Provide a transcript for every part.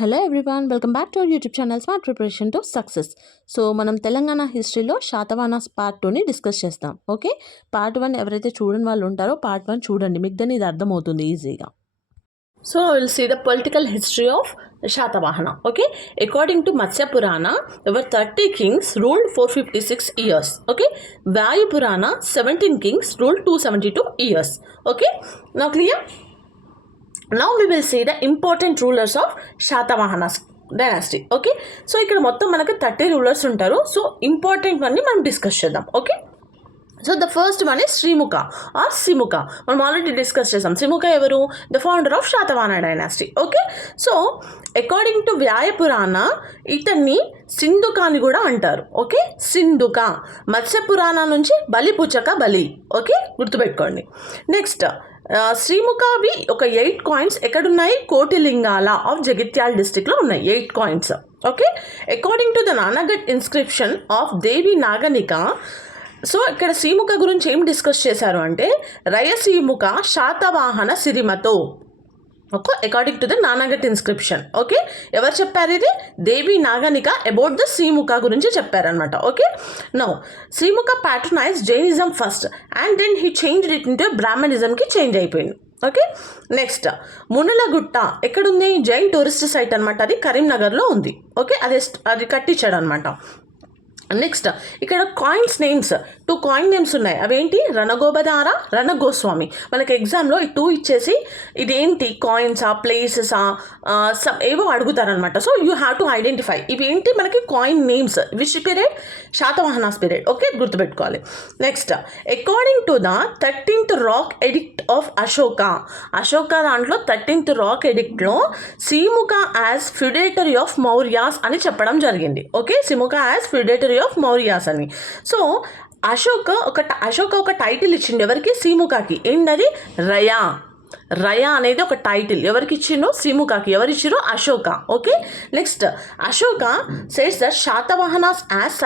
Hello everyone, welcome back to our YouTube channel smart preparation to success. So మనం తెలంగాణ హిస్టరీలో Satavahanas part 2ని discuss చేస్తాం. Okay, part 1 ఎవరైతే చూడని వాళ్ళు ఉంటారో పార్ట్ 1 చూడండి, మీకు దాన్ని ఇది అర్థమవుతుంది ఈజీగా. So will see the political history of Satavahana. Okay, according to Matsya Purana there were 30 kings ruled 456 years. Okay, వాయు పురాణ 17 kings ruled 272 years. Okay, now clear? Now we will see the important rulers of Satavahanas dynasty. Okay, so ఇక్కడ మొత్తం మనకు 30 rulers ఉంటారు. So important వన్ని మనం discuss చేద్దాం. Okay, so the first one is Srimukha or Simukha. మనం ఆల్రెడీ డిస్కస్ చేసాం. సిముఖ ఎవరు? The founder of Satavahana dynasty. Okay, so according to Vayu Purana ఇతన్ని సింధుక అని కూడా అంటారు. ఓకే, సింధుక. మత్స్య పురాణ నుంచి బలిపుచక బలి. ఓకే, గుర్తుపెట్టుకోండి. నెక్స్ట్ శ్రీముఖవి ఒక 8 కాయిన్స్ ఎక్కడున్నాయి? కోటిలింగాల ఆఫ్ జగిత్యాల డిస్టిక్లో ఉన్నాయి 8 coins. Okay, according to the Naneghat inscription of Devi Naganika. So ఇక్కడ శ్రీముఖ గురించి ఏం డిస్కస్ చేశారు అంటే Rayasimukha Satavahana Sirimato. Okay, according to the Naneghat inscription. Okay, ఎవరు చెప్పారు ఇది? దేవి నాగనిక అబౌట్ ద శ్రీముఖ గురించి చెప్పారనమాట. Okay, now Srimukha patronize Jainism first and then he changed it into బ్రాహ్మణిజంకి చేంజ్ అయిపోయింది. ఓకే, నెక్స్ట్ మునులగుట్ట ఎక్కడుంది? జైన్ టూరిస్ట్ సైట్ అనమాట. అది కరీంనగర్లో ఉంది. ఓకే, అది కట్టించాడు అనమాట. నెక్స్ట్ ఇక్కడ కాయిన్స్ నేమ్స్ 2 కాయిన్ నేమ్స్ ఉన్నాయి. అవేంటి? రణగోబదార, రణగోస్వామి. మనకి ఎగ్జామ్లో ఈ 2 ఇచ్చేసి ఇదేంటి కాయిన్సా ప్లేసెసా ఏవో అడుగుతారనమాట. So you have to identify ఇవి ఏంటి మనకి coin names, which period? Satavahanas period. Okay, గుర్తుపెట్టుకోవాలి. Next according to the 13th rock edict of Ashoka. Ashoka దాంట్లో 13th రాక్ ఎడిక్ట్లో Simukha as feudatory of Mauryas అని చెప్పడం జరిగింది. Okay, Simukha as feudatory of Mauryas అని. సో అశోక ఒక టైటిల్ ఇచ్చిండు ఎవరికి? సిముఖకి. ఏంటది? రయా. రయా అనేది ఒక టైటిల్ ఎవరికి ఇచ్చిండు? సిముఖకి. ఎవరు ఇచ్చిరు? Ashoka. Okay, next Ashoka says the Satavahanas as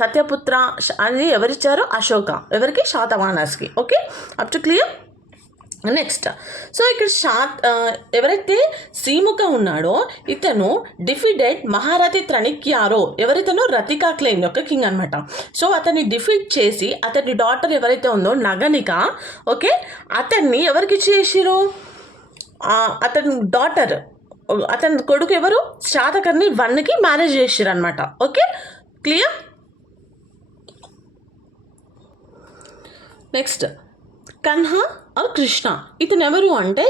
Satyaputra అని ఎవరిచ్చారు? అశోక. ఎవరికి? శాతవాహనాస్కి. Okay, up to clear? Next so ఇక్కడ ఎవరైతే శ్రీముఖ ఉన్నాడో ఇతను డిఫీటెడ్ మహారథి త్రణిక్యారో. ఎవరైతేనో రతికా క్లెయిమ్ యొక్క కింగ్ అనమాట. సో అతన్ని డిఫీట్ చేసి అతని డాటర్ ఎవరైతే ఉందో నగనిక, ఓకే, అతన్ని ఎవరికి చేసిరు? అతని డాటర్, అతని కొడుకు ఎవరు? శాతకర్ణి 1కి మ్యారేజ్ చేసిరు అనమాట. Okay, clear? Next Kanha or Krishna. ఇతను ఎవరు అంటే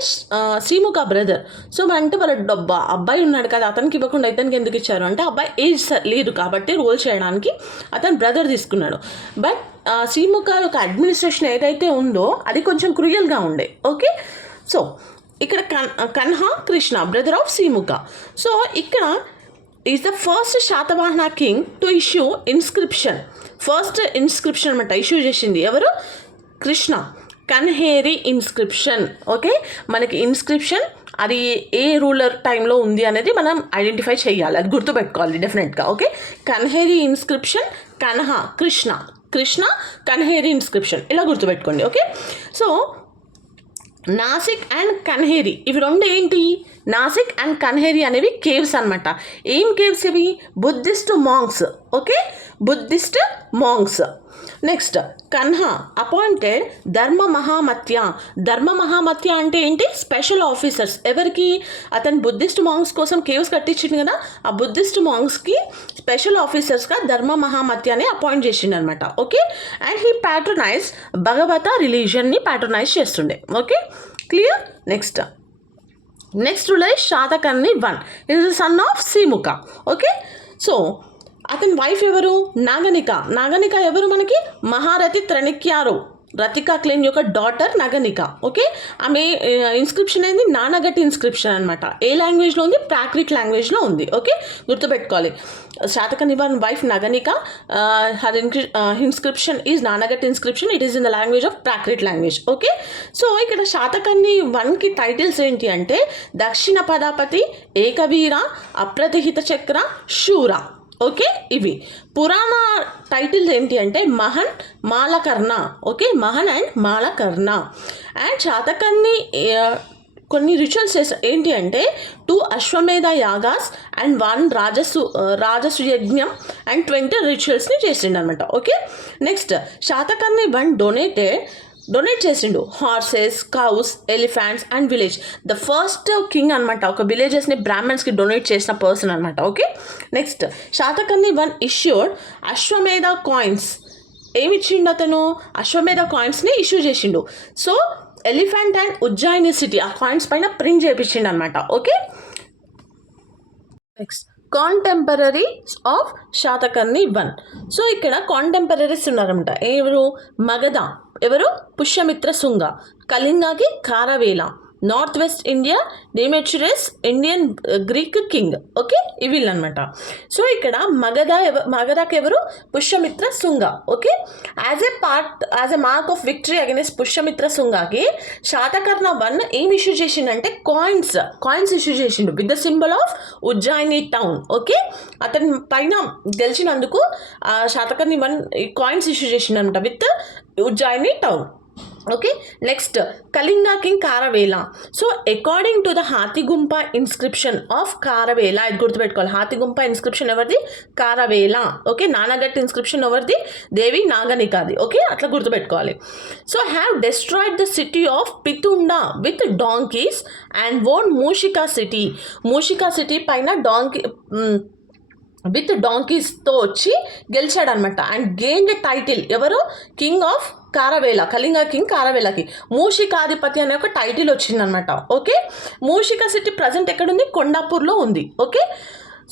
శ్రీముఖ బ్రదర్. సో అంటే వాళ్ళ అబ్బాయి ఉన్నాడు కదా, అతనికి ఇవ్వకుండా ఇతనికి ఎందుకు ఇచ్చారు అంటే అబ్బాయి ఏజ్ లేదు కాబట్టి రోల్ చేయడానికి అతను బ్రదర్ తీసుకున్నాడు. బట్ శ్రీముఖ యొక్క అడ్మినిస్ట్రేషన్ ఏదైతే ఉందో అది కొంచెం క్రూయల్గా ఉండే. ఓకే, సో ఇక్కడ Kanha Krishna brother of Srimukha. So ఇక్కడ is the first Satavahana king to issue inscription. First inscription అనమాట ఇష్యూ చేసింది ఎవరు? కృష్ణ. కన్హేరి ఇన్స్క్రిప్షన్. ఓకే, మనకి ఇన్స్క్రిప్షన్ అది ఏ రూలర్ టైంలో ఉంది అనేది మనం ఐడెంటిఫై చేయాలి, అది గుర్తుపెట్టుకోవాలి డెఫినెట్గా. Okay, Kanheri inscription, Kanha Krishna Kanheri inscription, ఇలా గుర్తుపెట్టుకోండి. Okay, so Nasik and Kanheri ఇవి రెండు ఏంటి? నాసిక్ అండ్ కన్హేరి అనేవి కేవ్స్ అనమాట. ఏం కేవ్స్ ఇవి? Buddhist monks. Okay, Buddhist monks. Next Kanha appointed ధర్మ మహామత్య అంటే ఏంటి? Special officers. ఎవరికి? అతను బుద్ధిస్ట్ మాంగ్స్ కోసం కేవ్స్ కట్టించింది కదా, ఆ బుద్ధిస్ట్ మాంగ్స్కి స్పెషల్ ఆఫీసర్స్గా ధర్మ మహామత్య అని అపాయింట్ చేసిండు అనమాట. Okay, and he patronize Bhagavata రిలీజియన్ని ప్యాట్రనైజ్ చేస్తుండే. Okay, clear? Next ruler Satakarni 1 is the son of Srimukha. Okay, so అతని వైఫ్ ఎవరు? నాగనిక ఎవరు మనకి? మహారథి త్రణిక్యారో, రతికా క్లెయిమ్ యొక్క డాటర్ నగనిక. ఓకే, ఆమె ఇన్స్క్రిప్షన్ ఏంది? నానాగఢ్ ఇన్స్క్రిప్షన్ అనమాట. ఏ లాంగ్వేజ్లో ఉంది? ప్రాక్రిట్ లాంగ్వేజ్లో ఉంది. ఓకే, గుర్తుపెట్టుకోవాలి. Satakarni wife Naganika, her inscription is Naneghat inscription. It is in the language of Prakrit language. Okay, so ఇక్కడ శాతకర్ణి 1కి టైటిల్స్ ఏంటి అంటే దక్షిణ పదాపతి, ఏకవీర, అప్రతిహిత చక్ర, శూర. ఓకే, ఇవి పురాణ టైటిల్స్ ఏంటి అంటే Mahan, Malakarna. Okay, Mahan and Malakarna. And Satakarni కొన్ని రిచువల్స్ చేస్తారు. ఏంటి అంటే 2 అశ్వమేధ యాగాస్ అండ్ 1 రాజసు యజ్ఞం అండ్ 20 రిచువల్స్ని చేసిండు అనమాట. ఓకే, నెక్స్ట్ శాతకర్ణి 1 డొనేట్ చేసిండు horses, cows, elephants and village. The first king అనమాట, ఒక విలేజెస్ని బ్రాహ్మణ్స్కి డొనేట్ చేసిన పర్సన్ అనమాట. Okay, next Satakarni 1 issued Ashvamedha coins. ఏమి ఇచ్చిండు అతను? అశ్వమేధ కాయిన్స్ని ఇష్యూ చేసిండు. So elephant and Ujjayini city ఆ కాయిన్స్ పైన ప్రింట్ చేయించిండు అనమాట. Okay, next contemporaries of Satakarni 1. So ఇక్కడ కాంటెంపరీస్ ఉన్నారన్నమాట. ఎవరు? మగధ ఎవరు? పుష్యమిత్ర శుంగ. కళింగకి Kharavela. North west India Demetrius Indian Greek king. Okay, ఇవి అనమాట. సో ఇక్కడ మగధకి ఎవరు? Pushyamitra Shunga. Okay, as a mark of victory against Pushyamitra శుంగకి శాతకర్ణ 1 ఏం ఇష్యూ చేసిండంటే కాయిన్స్ ఇష్యూ చేసిండు with the symbol of Ujjayini town. Okay, అతని పైన గెలిచినందుకు శాతకర్ణి 1 కాయిన్స్ ఇష్యూ చేసిండు అనమాట with Ujjayini town. Okay, next Kalinga king Kharavela. So according to the Hathigumpha inscription of Kharavela, ఇది గుర్తుపెట్టుకోవాలి. హాతిగుంప ఇన్స్క్రిప్షన్ ఎవరిది? కారవేల. ఓకే, నానగట్ ఇన్స్క్రిప్షన్ ఎవరిది? దేవి నాగనికాది. ఓకే, అట్లా గుర్తుపెట్టుకోవాలి. So have destroyed the city of Pithunda with donkeys and won Mushika city పైన విత్ డాంకీస్తో వచ్చి గెలిచాడనమాట. అండ్ గెయిన్ ద టైటిల్ ఎవరు? King of Kharavela, Kalinga king కారవేలకి మూషికాధిపతి అనే ఒక టైటిల్ వచ్చిందనమాట. ఓకే, మూషిక సిటీ ప్రజెంట్ ఎక్కడుంది? కొండాపూర్లో ఉంది. ఓకే,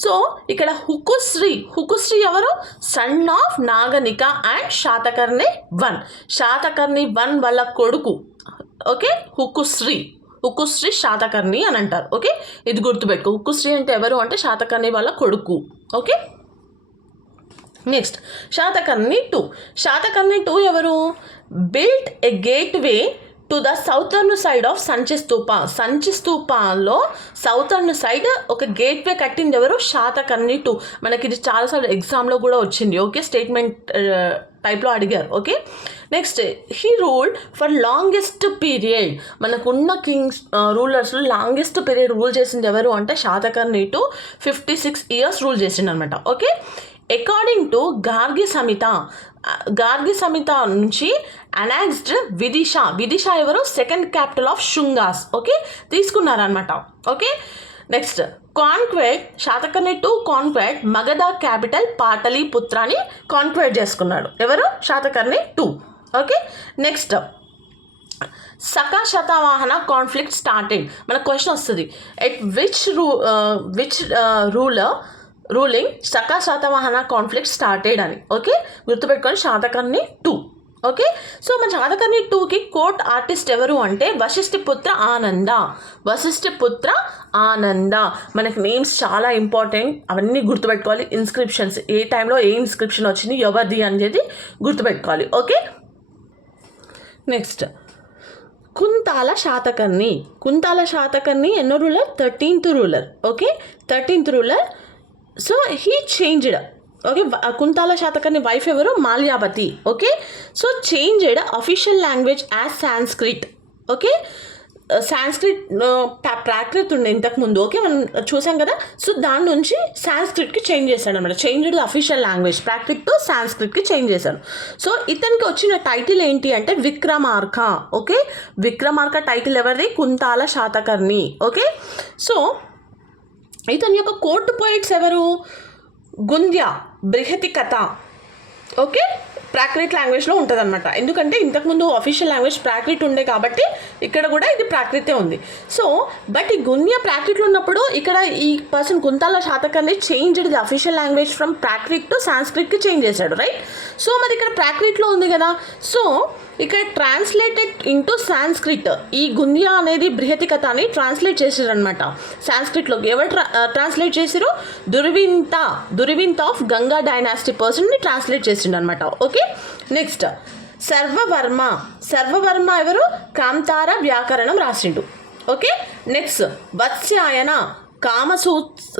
సో ఇక్కడ హుకుశ్రీ ఎవరు? Son of Naganika and Satakarni 1 వాళ్ళ కొడుకు. ఓకే, హుకుశ్రీ శాతకర్ణి అని అంటారు. ఓకే, ఇది గుర్తుపెట్టుకో. హుకుశ్రీ అంటే ఎవరు అంటే శాతకర్ణి వాళ్ళ కొడుకు. ఓకే, నెక్స్ట్ శాతకర్ణి 2 ఎవరు? Built a gate way to the southern side of సంచి స్తూపాలో సౌతర్న్ సైడ్ ఒక గేట్ వే కట్టింది ఎవరు? శాతకర్ణి 2. మనకి ఇది చాలాసార్లు ఎగ్జామ్లో కూడా వచ్చింది. ఓకే, స్టేట్మెంట్ టైప్లో అడిగారు. Okay, next he ruled for longest period. మనకున్న కింగ్స్ రూలర్స్లో లాంగెస్ట్ పీరియడ్ రూల్ చేసింది ఎవరు అంటే శాతకర్ణి 2 56 years రూల్ చేసిండు అనమాట. Okay, according to Gargi Samhita నుంచి అనెక్స్డ్ విదిషా ఎవరు? Second capital of Shungas. Okay, తీసుకున్నారనమాట. Okay, next conquest Satakarni 2 conquest Magadha capital పాటలీపుత్రాని కాన్క్వెట్ చేసుకున్నాడు. ఎవరు? Satakarni 2. Okay, next Saka Satavahana conflict started. మనకు క్వశ్చన్ వస్తుంది, at which ruling Saka Satavahana conflict started అని. ఓకే, గుర్తుపెట్టుకొని శాతకర్ణి 2. ఓకే, సో మన శాతకర్ణి 2కి కోర్ట్ ఆర్టిస్ట్ ఎవరు అంటే వశిష్ఠిపుత్ర ఆనంద. మనకి నేమ్స్ చాలా ఇంపార్టెంట్, అవన్నీ గుర్తుపెట్టుకోవాలి. ఇన్స్క్రిప్షన్స్ ఏ టైంలో ఏ ఇన్స్క్రిప్షన్ వచ్చింది ఎవరిది అనేది గుర్తుపెట్టుకోవాలి. ఓకే, నెక్స్ట్ కుంతాల శాతకర్ణి ఎన్నో ruler? 13th ruler. Okay, 13th ruler. So he changed. Okay, Kuntala Satakarni wife ఎవరు? Malyavati. Okay, so changed official language as Sanskrit. Okay, Sanskrit Prakrit ఉండే ఇంతకుముందు. ఓకే, మనం చూసాం కదా. సో దాని నుంచి సాంస్క్రిట్కి చేంజ్ చేశాడు అనమాట. Changed official language Prakrit to సాంస్క్రిట్కి చేంజ్ చేశాడు. సో ఇతనికి వచ్చిన టైటిల్ ఏంటి అంటే విక్రమార్క. ఓకే, విక్రమార్క టైటిల్ ఎవరిది? కుంతాల శాతకర్ణి. ఓకే, సో ఇతని యొక్క కోర్టు పోయిట్స్ ఎవరు? గుంద్య, బృహతి కథ. ఓకే, ప్రాకృత్ లాంగ్వేజ్లో ఉంటుంది అనమాట. ఎందుకంటే ఇంతకుముందు అఫీషియల్ లాంగ్వేజ్ ప్రాకృత్ ఉండే కాబట్టి ఇక్కడ కూడా ఇది ప్రాకృతే ఉంది. సో బట్ ఈ గుంద్య ప్రాకృట్లో ఉన్నప్పుడు ఇక్కడ ఈ person Kuntala Satakarni changed the official language from Prakrit to సాంస్క్రిట్కి చేంజ్ చేశాడు, రైట్? సో మరి ఇక్కడ ప్రాకృట్లో ఉంది కదా. సో ఇక్కడ ట్రాన్స్లేటెడ్ ఇంటూ సాంస్క్రిట్. ఈ గుంద్య అనేది బృహతి కథ అని ట్రాన్స్లేట్ చేశారు అనమాట సాంస్క్రిట్లోకి. ఎవరు ట్రాన్స్లేట్ చేశారు? దుర్వింత ఆఫ్ గంగా డైనాసిటీ పర్సన్ని ట్రాన్స్లేట్ చేసిండు అనమాట. ఓకే, నెక్స్ట్ సర్వవర్మ ఎవరు? కాంతార వ్యాకరణం రాసిండు. ఓకే, నెక్స్ట్ వత్స్యాయన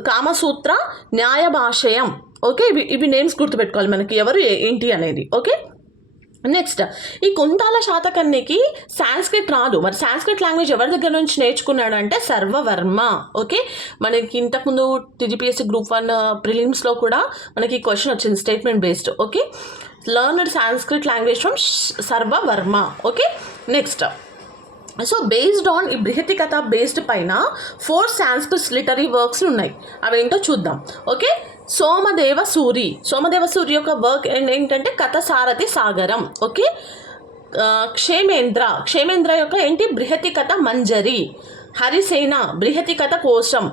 కామసూత్ర న్యాయ భాషయం. ఓకే, ఇవి నేమ్స్ గుర్తుపెట్టుకోవాలి మనకి ఎవరు ఏంటి అనేది. ఓకే, నెక్స్ట్ ఈ కుంతాల శాతకర్ణికి సాంస్క్రిట్ రాదు. మరి సాంస్క్రిట్ లాంగ్వేజ్ ఎవరి దగ్గర నుంచి నేర్చుకున్నాడు అంటే సర్వవర్మ. ఓకే, మనకి ఇంతకుముందు టీజీపీఎస్సీ గ్రూప్ 1 ప్రిలిమ్స్లో కూడా మనకి క్వశ్చన్ వచ్చింది statement based. Okay, learned Sanskrit language from Sarvavarma. Okay, next so based on ఈ బృహతి కథ బేస్డ్ పైన 4 సాంస్క్రిట్ లిటరీ వర్క్స్ ఉన్నాయి. అవేంటో చూద్దాం. ఓకే, సోమదేవ సూరి యొక్క వర్క్ ఏంటంటే కథ సారథి సాగరం. ఓకే, క్షేమేంద్ర యొక్క ఏంటి బృహతి కథ మంజరి. హరిసేన బృహతి కథ కోశం.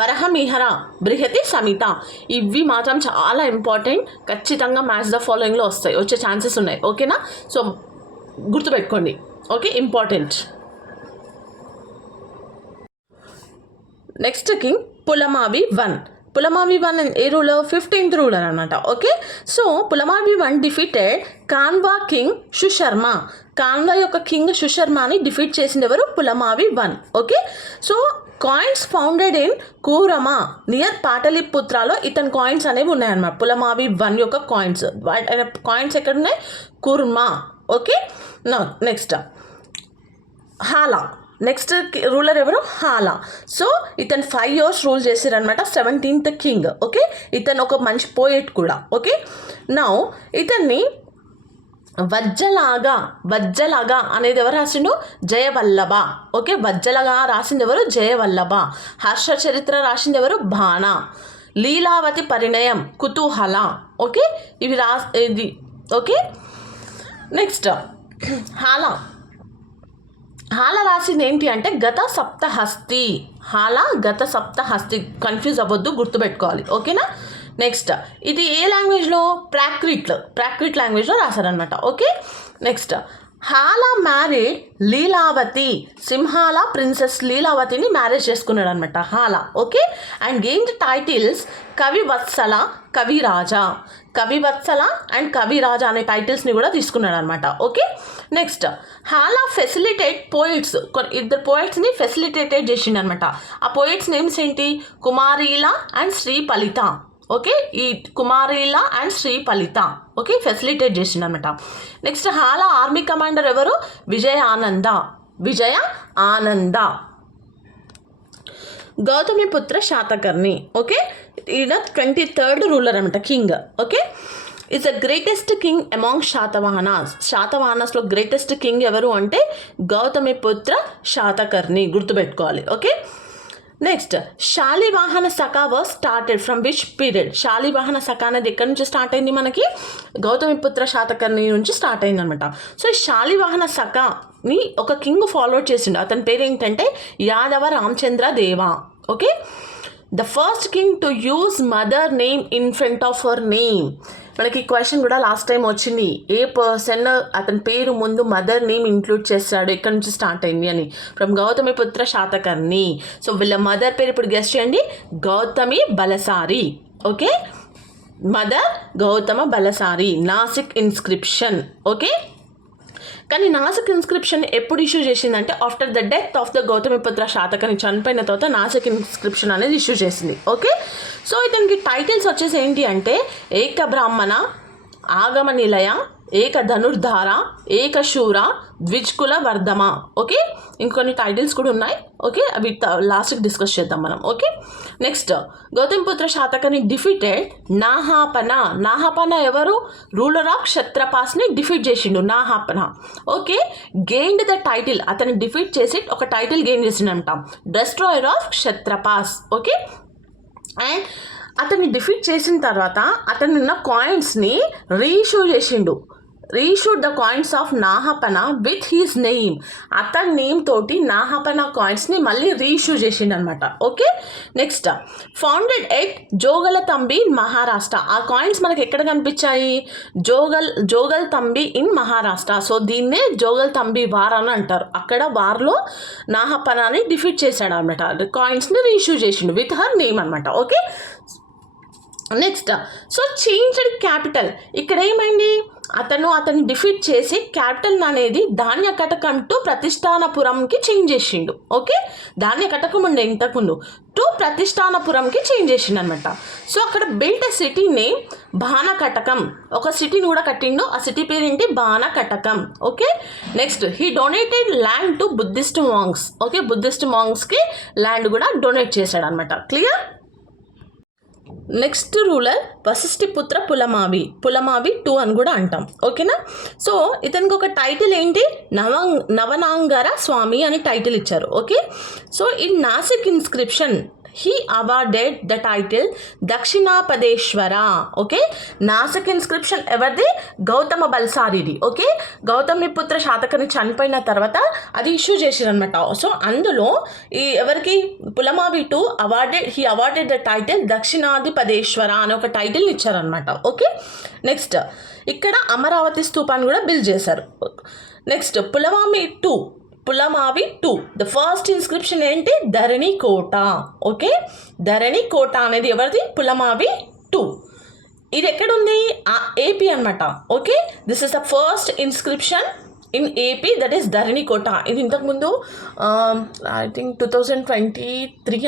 వరహమిహర బృహతి సమిత. ఇవి మాత్రం చాలా ఇంపార్టెంట్, ఖచ్చితంగా మ్యాచ్ ద ఫాలోయింగ్లో వచ్చే ఛాన్సెస్ ఉన్నాయి. ఓకేనా, సో గుర్తుపెట్టుకోండి. Okay, important. Next king Pulamavi 1 ఏ రూలర్? 15th రూలర్ అనమాట. Okay, so Pulamavi 1 defeated Kanva king Susharma. Kanva యొక్క కింగ్ సుశర్మని డిఫీట్ చేసింది ఎవరు? Pulamavi 1. Okay, so coins founded in Kurama near పాటలిపుత్రాలో ఇతని కాయిన్స్ అనేవి ఉన్నాయన్నమాట. పులమావి 1 యొక్క కాయిన్స్ ఎక్కడున్నాయి? Kurma. Okay, next Hala. Next ruler ఎవరు? हाला. సో ఇతను 5 years రూల్ చేశారనమాట. 17th king. ఓకే, ఇతను ఒక మంచి పోయెట్ కూడా. ఓకే, నౌ ఇతన్ని వజ్జలాగా అనేది ఎవరు రాసిండు? జయవల్లభ. ఓకే, వజ్జలగా రాసింది ఎవరు? జయవల్లభ. హర్ష చరిత్ర రాసింది ఎవరు? బాణ. లీలావతి పరిణయం కుతూహల. ఓకే, ఇది. ఓకే, నెక్స్ట్ हाला రాసింది ఏంటి అంటే గత సప్తహస్తి. కన్ఫ్యూజ్ అవ్వద్దు, గుర్తుపెట్టుకోవాలి. ఓకేనా, నెక్స్ట్ ఇది ఏ లాంగ్వేజ్లో? ప్రాక్రిట్ లాంగ్వేజ్లో రాశారనమాట. Okay, next Hala married Leelavati. Simhala princess లీలావతిని మ్యారేజ్ చేసుకున్నాడు అనమాట Hala. Okay, and gain titles Kavivatsala and Kaviraja అనే టైటిల్స్ని కూడా తీసుకున్నాడు అనమాట. Okay, next Hala facilitate poets. ఇద్దరు పోయిట్స్ని ఫెసిలిటేటెడ్ చేసిండు అనమాట. ఆ పోయిట్స్ నేమ్స్ ఏంటి? కుమారీల అండ్ శ్రీఫలిత. ఓకే, ఈ కుమారీల అండ్ శ్రీఫలిత. ఓకే, ఫెసిలిటేట్ చేసిండు అనమాట. నెక్స్ట్ हाला ఆర్మీ కమాండర్ ఎవరు? విజయ ఆనంద. గౌతమిపుత్ర శాతకర్ణి. ఓకే, ఈయన 23rd రూలర్ అనమాట, king. Okay, it's the greatest king among శాతవాహనాస్లో గ్రేటెస్ట్ కింగ్ ఎవరు అంటే గౌతమిపుత్ర శాతకర్ణి. గుర్తుపెట్టుకోవాలి. Okay, next Shalivahana Saka was started from which period? Shalivahana Saka అనేది ఎక్కడి నుంచి స్టార్ట్ అయింది? మనకి గౌతమిపుత్ర శాతకర్ణి నుంచి స్టార్ట్ అయింది అనమాట. సో ఈ శాలివాహన సఖాని ఒక కింగ్ ఫాలో చేసిండు. అతని పేరు ఏంటంటే యాదవ రామచంద్ర దేవ. Okay, the first king to use mother name in front of her name. మనకి క్వశ్చన్ కూడా లాస్ట్ టైం వచ్చింది. ఏ పర్సన్ అతని పేరు ముందు మదర్ నేమ్ ఇంక్లూడ్ చేస్తాడు, ఎక్కడి నుంచి స్టార్ట్ అయింది అని? ఫ్రమ్ గౌతమిపుత్ర శాతకర్ణి. సో వీళ్ళ మదర్ పేరు ఇప్పుడు గెస్ట్ చేయండి. Gautami Balasari. Okay, mother Gautama Balasari. Nasik inscription. Okay, కానీ నాసిక్ ఇన్స్క్రిప్షన్ ఎప్పుడు ఇష్యూ చేసిందంటే after the death of the Gautamiputra Satakarni చనిపోయిన తర్వాత నాసిక్ ఇన్స్క్రిప్షన్ అనేది ఇష్యూ చేసింది. ఓకే, సో ఇతనికి టైటిల్స్ వచ్చేసి ఏంటి అంటే ఏక బ్రాహ్మణ, ఆగమ నిలయ, ఏక ధనుర్ధార, ఏకశూర, ద్విజ్కుల వర్ధమ. ఓకే, ఇంకొన్ని టైటిల్స్ కూడా ఉన్నాయి. ఓకే, అవి లాస్ట్కి డిస్కస్ చేద్దాం మనం. Okay, next Gautamiputra Satakarni defeated Nahapana ఎవరు? రూలర్ ఆఫ్ క్షత్రపాస్ని డిఫీట్ చేసిండు Nahapana. Okay, gained the title. అతన్ని డిఫీట్ చేసి ఒక టైటిల్ గెయిన్ చేసిండంట, destroyer of Kshatrapas. Okay, and అతన్ని డిఫీట్ చేసిన తర్వాత అతను ఉన్న కాయిన్స్ని reissued the coins of Nahapana with his name. అతని నేమ్ తోటి నాహపన కాయిన్స్ని మళ్ళీ రీఇష్యూ చేసిండు అనమాట. Okay, next founded at Jogalthambi in Maharashtra. ఆ కాయిన్స్ మనకి ఎక్కడ కనిపించాయి? జోగల్తంబి ఇన్ మహారాష్ట్ర. సో దీన్నే జోగల్తంబి వార్ అని అంటారు. అక్కడ వార్లో నాహపనాని డిఫీట్ చేశాడు అనమాట. కాయిన్స్ని రీఇష్యూ చేసిండు విత్ హర్ నేమ్ అనమాట. Okay, next so changed capital. ఇక్కడ ఏమైంది? అతన్ని డిఫీట్ చేసి క్యాపిటల్ అనేది ధాన్యకటకం టు ప్రతిష్టానపురంకి చేంజ్ చేసిండు. ఓకే, ధాన్యకటకం ఉండే ఇంతకుముందు టు ప్రతిష్టానపురంకి చేంజ్ చేసిండు అనమాట. సో అక్కడ బిల్ట్ సిటీని బాణకటకం, ఒక సిటీని కూడా కట్టిండు. ఆ సిటీ పేరు ఏంటి? Banakatakam. Okay, next he donated land to Buddhist monks. Okay, Buddhist మాంగ్స్కి ల్యాండ్ కూడా డొనేట్ చేశాడు అనమాట. Clear? Next ruler Vashishthiputra Pulamavi 2 అని కూడా అంటాం. ఓకేనా? సో ఇతనికి ఒక టైటిల్ ఏంటి? నవనాంగర స్వామి అని టైటిల్ ఇచ్చారు. Okay, so in Nasik inscription he awarded the title Dakshinapatheshwara. Okay, Nasik inscription ఎవరిది? గౌతమ బల్సారిది. ఓకే, గౌతమిపుత్ర శాతకర్ణి చనిపోయిన తర్వాత అది ఇష్యూ చేశారనమాట. సో అందులో ఈ ఎవరికి? Pulamavi 2 he awarded the title Dakshinadhipatheshwara అనే ఒక టైటిల్ని ఇచ్చారనమాట. ఓకే, నెక్స్ట్ ఇక్కడ అమరావతి స్తూపాన్ని కూడా బిల్డ్ చేశారు. Next Pulamavi 2 the first inscription ఏంటి? ధరణి కోట. ఓకే, ధరణి కోట అనేది ఎవరిది? పులమావి 2. ఇది ఎక్కడుంది? ఏపీ అనమాట. Okay, this is the first inscription in AP, that is Dharani Kota. ఇది ఇంతకుముందు I think 2023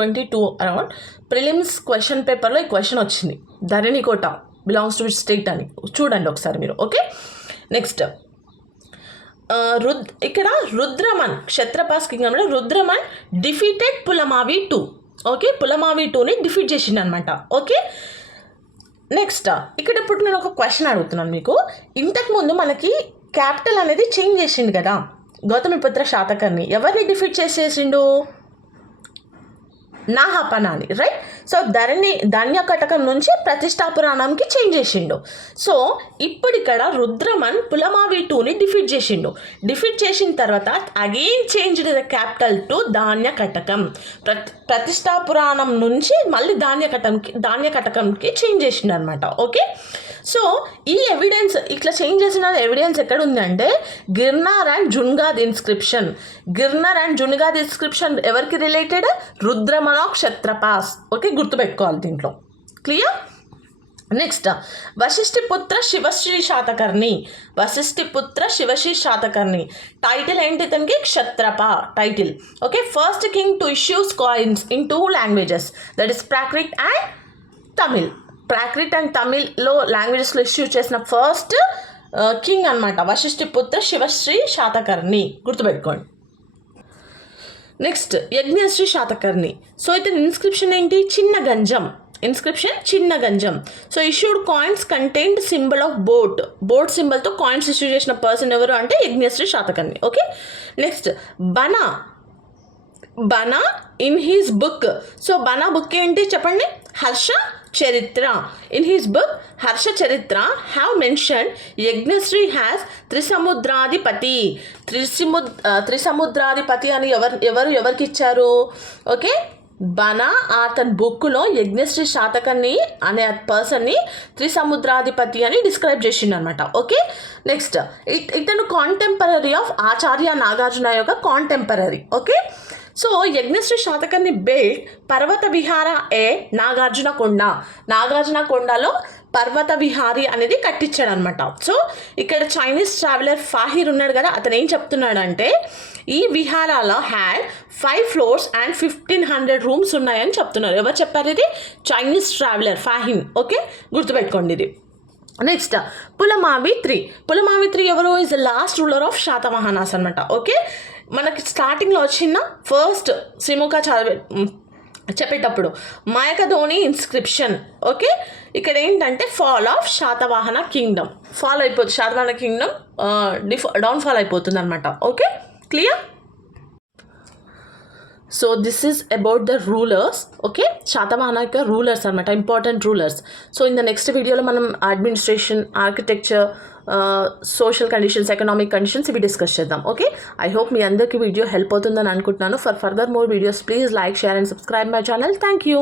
22 around prelims question పేపర్లో ఈ క్వశ్చన్ వచ్చింది. Dharani Kota belongs to which state అని చూడండి ఒకసారి మీరు. ఓకే, నెక్స్ట్ ఇక్కడ రుద్రమన్, క్షత్రపాస్ కింగ్డమ్లో రుద్రమన్ డిఫీటెడ్ పులమావి 2. ఓకే, పులమావి 2ని డిఫీట్ చేసిండు అనమాట. ఓకే, నెక్స్ట్ ఇక్కడ ఇప్పుడు నేను ఒక క్వశ్చన్ అడుగుతున్నాను మీకు. ఇంతకుముందు మనకి క్యాపిటల్ అనేది చేంజ్ చేసిండు కదా గౌతమిపుత్ర శాతకర్ణి. ఎవరిని డిఫీట్ చేసేసిండు? నాహపనాని, రైట్? సో ధాన్యకటకం నుంచి ప్రతిష్టాపురాణంకి చేంజ్ చేసిండు. సో ఇప్పుడు ఇక్కడ రుద్రమన్ పులమావి 2ని డిఫీట్ చేసిండు. డిఫీట్ చేసిన తర్వాత again change the capital to Dhanyakatakam. Pratishtapuranam నుంచి మళ్ళీ ధాన్యకటకంకి చేంజ్ చేసిండు అనమాట. ఓకే, సో ఈ ఎవిడెన్స్ ఇట్లా చేంజ్ చేసిన ఎవిడెన్స్ ఎక్కడ ఉందంటే Girnar and Junagadh inscription. Girnar and Junagadh inscription ఎవరికి related? Rudraman of Kshatrapas. Okay, గుర్తుపెట్టుకోవాలి దీంట్లో. Clear? Next Vashishthiputra Shivashri Satakarni title ఏంటి? తనకి Kshatrapa title. Okay, first king to issues coins in 2 languages, that is Prakrit and Tamil. Prakrit and తమిళ్లో లాంగ్వేజెస్లో ఇష్యూ చేసిన ఫస్ట్ కింగ్ అనమాట వశిష్ఠిపుత్ర శివశ్రీ శాతకర్ణి. గుర్తుపెట్టుకోండి. నెక్స్ట్ యజ్ఞశ్రీ శాతకర్ణి. సో ఇతని ఇన్స్క్రిప్షన్ ఏంటి? Chinna Ganjam. So issued coins contained symbol of boat సింబల్తో కాయిన్స్ ఇష్యూ చేసిన పర్సన్ ఎవరు అంటే Yajnashri Satakarni. Okay, next Bana in his book. So Bana book ఏంటి చెప్పండి? Harsha Charitra. In his book Harsha Charitra have mention Yajnashri has Trisamudradhipati అని ఎవరికి ఇచ్చారు? ఓకే, బనా తన బుక్లో యజ్ఞశ్రీ శాతకర్ణి అనే పర్సన్ని త్రిసముద్రాధిపతి అని డిస్క్రైబ్ చేసిండు అనమాట. ఓకే, నెక్స్ట్ ఇతను కాంటెంపరీ ఆఫ్ ఆచార్య నాగార్జున యొక్క contemporary. Okay, so Yajnashri Satakarni build పర్వత విహార నాగార్జున కొండలో పర్వత విహారీ అనేది కట్టించాడు అనమాట. సో ఇక్కడ చైనీస్ ట్రావెలర్ ఫాహిర్ ఉన్నాడు కదా, అతను ఏం చెప్తున్నాడంటే ఈ విహారాలో హ్యాడ్ 5 floors అండ్ 1500 rooms ఉన్నాయని చెప్తున్నారు. ఎవరు చెప్పారు ఇది? Chinese traveller ఫాహిన్. ఓకే, గుర్తుపెట్టుకోండి ఇది. నెక్స్ట్ పులమావి 3 ఎవరు? Is the last ruler of Satavahanas అనమాట. ఓకే, మనకి స్టార్టింగ్లో వచ్చిన ఫస్ట్ శ్రీముఖ చెప్పేటప్పుడు మాయకధోని ఇన్స్క్రిప్షన్. ఓకే, ఇక్కడ ఏంటంటే fall of Satavahana Kingdom Satavahana Kingdom downfall అయిపోతుంది అనమాట. Okay, clear? So this is about the rulers. Okay, Satavahana యొక్క రూలర్స్ అనమాట, important rulers. So in the next వీడియోలో మనం administration, architecture, social conditions, economic conditions ఇవి డిస్కస్ చేద్దాం. ఓకే, ఐ హోప్ మీ అందరికీ video help అవుతుందని అనుకుంటున్నాను. For further more videos please like, share and subscribe my channel. Thank you.